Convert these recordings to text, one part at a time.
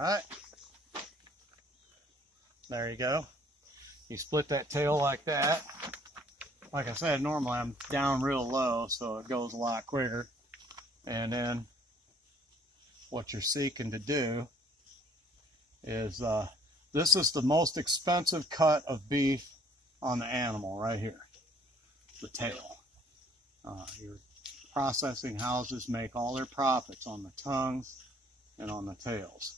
right. There you go. You split that tail like that. Like I said, normally I'm down real low, so it goes a lot quicker. And then what you're seeking to do is, this is the most expensive cut of beef on the animal right here, the tail. Your processing houses make all their profits on the tongues and on the tails.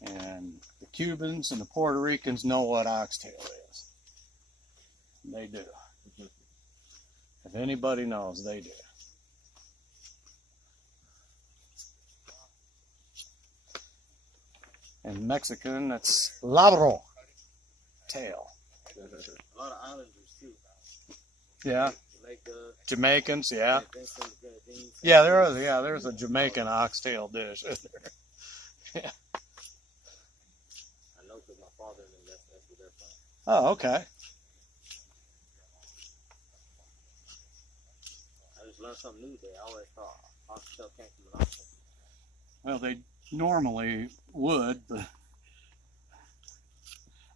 And the Cubans and the Puerto Ricans know what oxtail is. They do. If anybody knows, they do. In Mexican, that's labro, tail. A lot of islanders too. Yeah. Jamaica, Jamaicans, yeah. Grenadines. Yeah, there's a Jamaican oxtail dish. Yeah. I know because my father and them, that's where they're from. Oh, okay. I just learned something new today. I always thought oxtail came from an oxen. Well, they normally would, but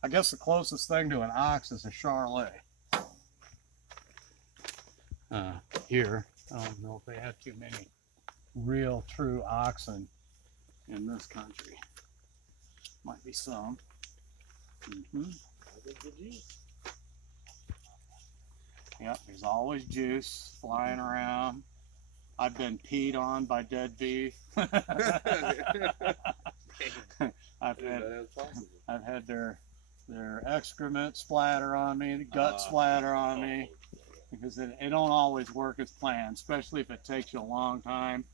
I guess the closest thing to an ox is a charolais. Here, I don't know if they have too many real, true oxen in this country. Might be some. Yep, there's always juice flying around. I've been peed on by dead beef. I've had their excrement splatter on me, the gut splatter on me, because it don't always work as planned, especially if it takes you a long time.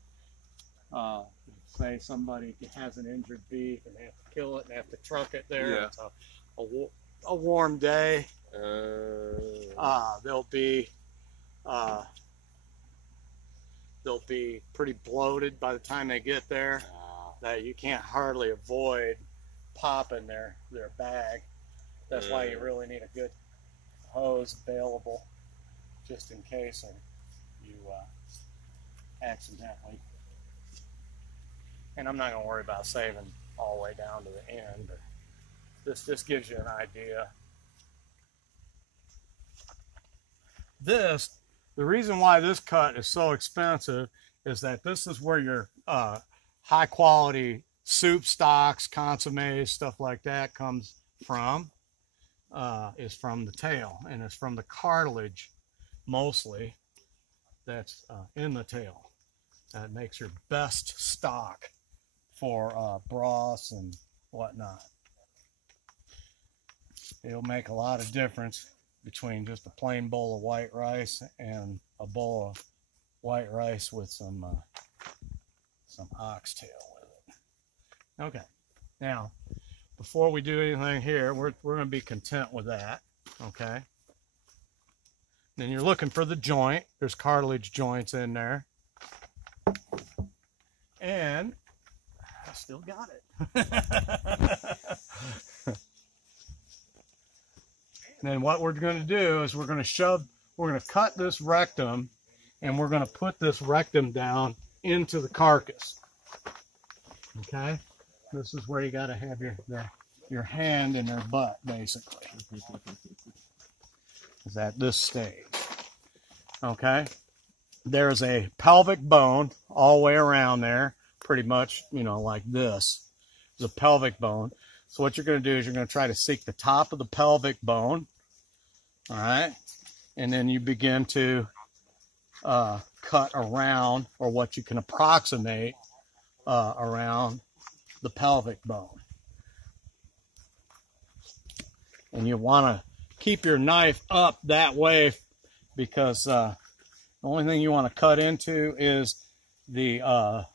Say somebody has an injured beef and they have to kill it and they have to truck it there. Yeah. It's a warm day. They'll be pretty bloated by the time they get there. That you can't hardly avoid popping their bag. That's why you really need a good hose available, just in case you accidentally. And I'm not going to worry about saving all the way down to the end, but this just gives you an idea. The reason why this cut is so expensive is that this is where your high quality soup stocks, consommes, stuff like that comes from, is from the tail, and it's from the cartilage mostly that's in the tail. That makes your best stock for broths and whatnot. It'll make a lot of difference between just a plain bowl of white rice and a bowl of white rice with some oxtail with it. Okay, now before we do anything here, we're going to be content with that. Okay. Then you're looking for the joint. There's cartilage joints in there, and I still got it. And then what we're going to do is we're going to cut this rectum, and we're going to put this rectum down into the carcass. Okay? This is where you got to have your hand in their butt, basically. Is at this stage. Okay? There's a pelvic bone all the way around there, pretty much, like this. There's a pelvic bone. So what you're going to do is you're going to try to seek the top of the pelvic bone, all right? And then you begin to cut around, or what you can approximate around the pelvic bone. And you want to keep your knife up that way, because the only thing you want to cut into is the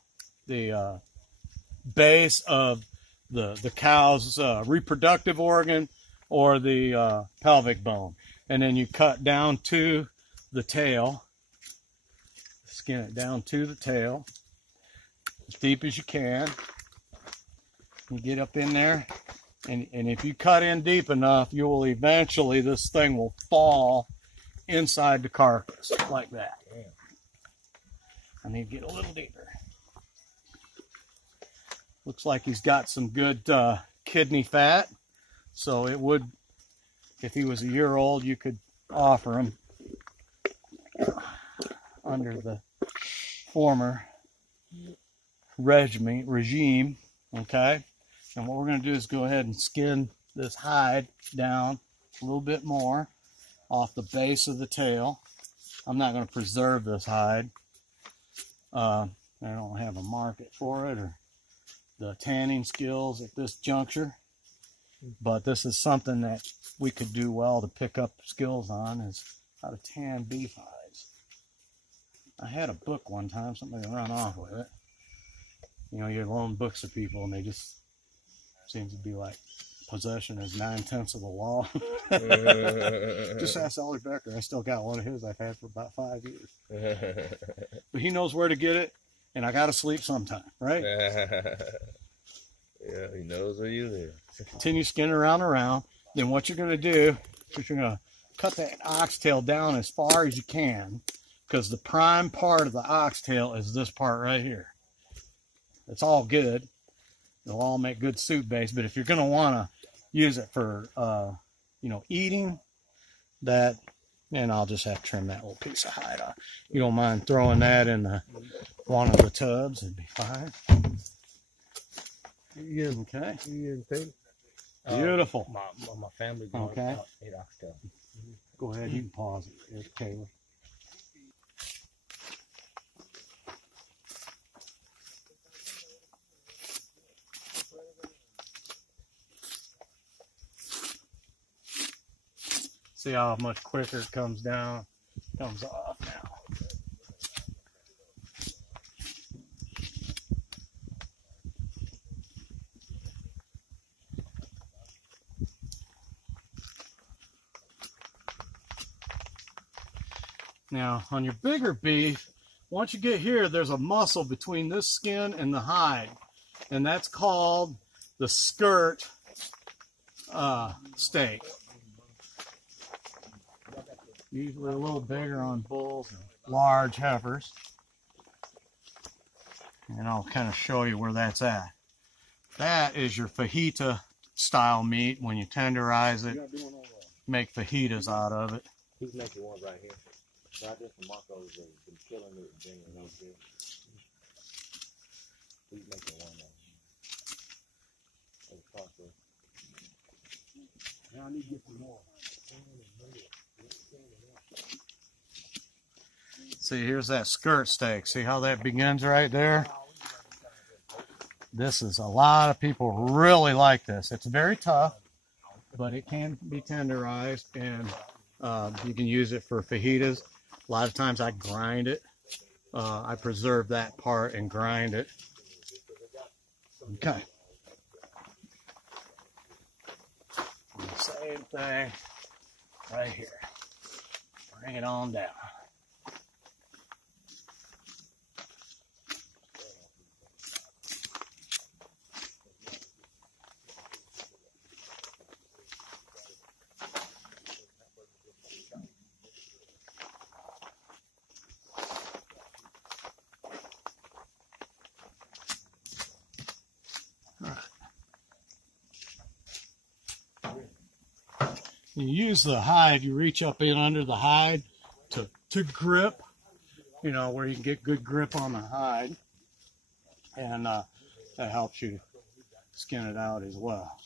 base of the cow's reproductive organ, or the pelvic bone. And then you cut down to the tail, skin it down to the tail as deep as you can. You get up in there, and if you cut in deep enough, you will eventually, this thing will fall inside the carcass like that. I need to get a little deeper. Looks like he's got some good kidney fat. So it would, if he was a year old, you could offer him under the former regime. Okay. And what we're going to do is go ahead and skin this hide down a little bit more off the base of the tail. I'm not going to preserve this hide. I don't have a market for it or the tanning skills at this juncture, but this is something that we could do well to pick up skills on, is how to tan beef hides. I had a book one time, somebody run off with it. You know, you loan books to people and they just seems to be like possession is 9/10 of the law. Just ask Elder Becker. I still got one of his I've had for about 5 years. But he knows where to get it, and I got to sleep sometime, right? Yeah, he knows where you live. Continue skinning around. Then what you're going to do is you're going to cut that oxtail down as far as you can, because the prime part of the oxtail is this part right here. It's all good. It'll all make good soup base, but if you're going to want to use it for, you know, eating, that, then I'll just have to trim that little piece of hide off. You don't mind throwing that in one of the tubs, it'd be fine. Okay. Beautiful. My family going Okay. out 8 oxtail. Go ahead, you can pause it. There's Taylor. See how much quicker it comes down, comes off now. Now, on your bigger beef, once you get here, there's a muscle between this skin and the hide, and that's called the skirt steak. Usually a little bigger on bulls and large heifers. And I'll kind of show you where that's at. That is your fajita style meat. When you tenderize it, make fajitas out of it. He's making one right here. Right there from Marco's been killing it and bringing it over here. He's making one now. Now I need to get some more. See, here's that skirt steak. See how that begins right there? This is, a lot of people really like this. It's very tough, but it can be tenderized, and you can use it for fajitas. A lot of times I grind it. I preserve that part and grind it. Okay. Same thing right here. Bring it on down. You use the hide, you reach up in under the hide to grip, you know, where you can get good grip on the hide. And that helps you skin it out as well.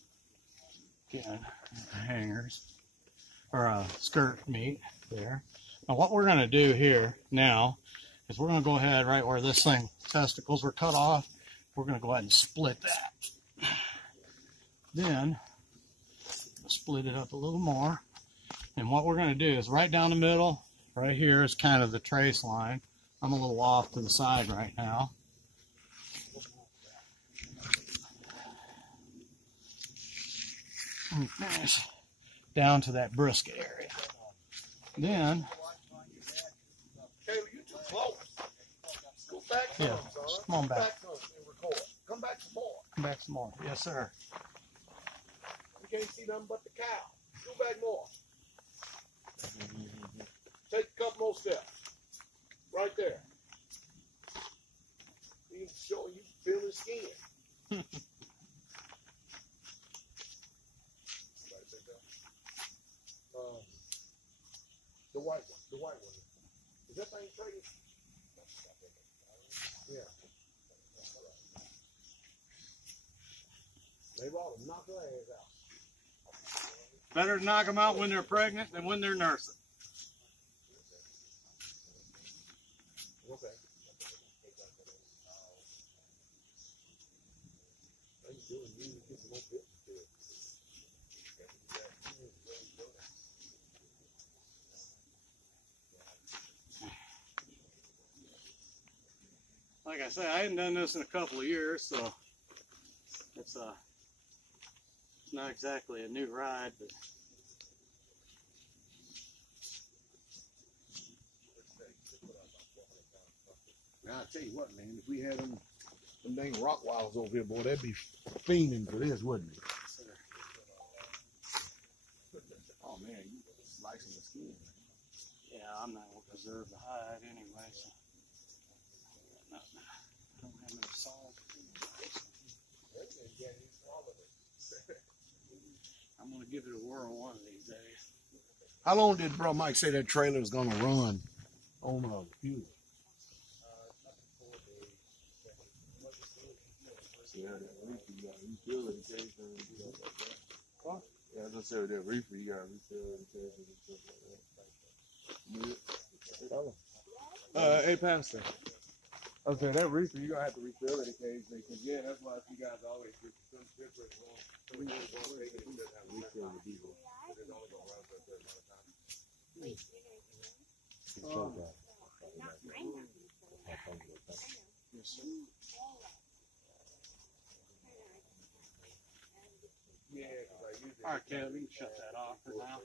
Again, hangers, or skirt meat there. Now what we're going to do here now is we're going to go ahead right where this thing, testicles were cut off, we're going to go ahead and split that. Then split it up a little more, and what we're going to do is right down the middle, right here is kind of the trace line. I'm a little off to the side right now. And finish down to that brisket area. Then, Taylor, you too close. Go back some, yeah, son. come on back. Go back some and record. Come back some more. Come back some more. Yes, sir. You can't see nothing but the cow. Go back more. Take a couple more steps. Right there. You can show, you can feel the skin. The white one. The white one. Is that thing traded? Yeah. They've all knocked their ass out. Better to knock them out when they're pregnant than when they're nursing. Okay. Like I said, I hadn't done this in a couple of years, so it's not exactly a new ride, but Now I tell you what, man, if we had them dang rock walls over here, boy, they'd be fiending for this, wouldn't they? Oh man, you slicing the skin. yeah, I'm not going to preserve the hide anyway, so I don't have no salt. I'm going to give it a whirl one of these days. How long did Bro Mike say that trailer was gonna run on fuel? Yeah, that reefer, you gotta refill it in case and stuff like that. What? Yeah, as I said, with that reefer, you gotta refill it in case and stuff like that. Hey, Pastor. I said, that reefer, you gonna have to refill it in case they can. Yeah, that's why you guys always get some different ones. Refill the diesel. It's only gonna run for a certain amount of time. Yes, sir. Yeah, because I usually. All right, Kev, you can shut that off for now.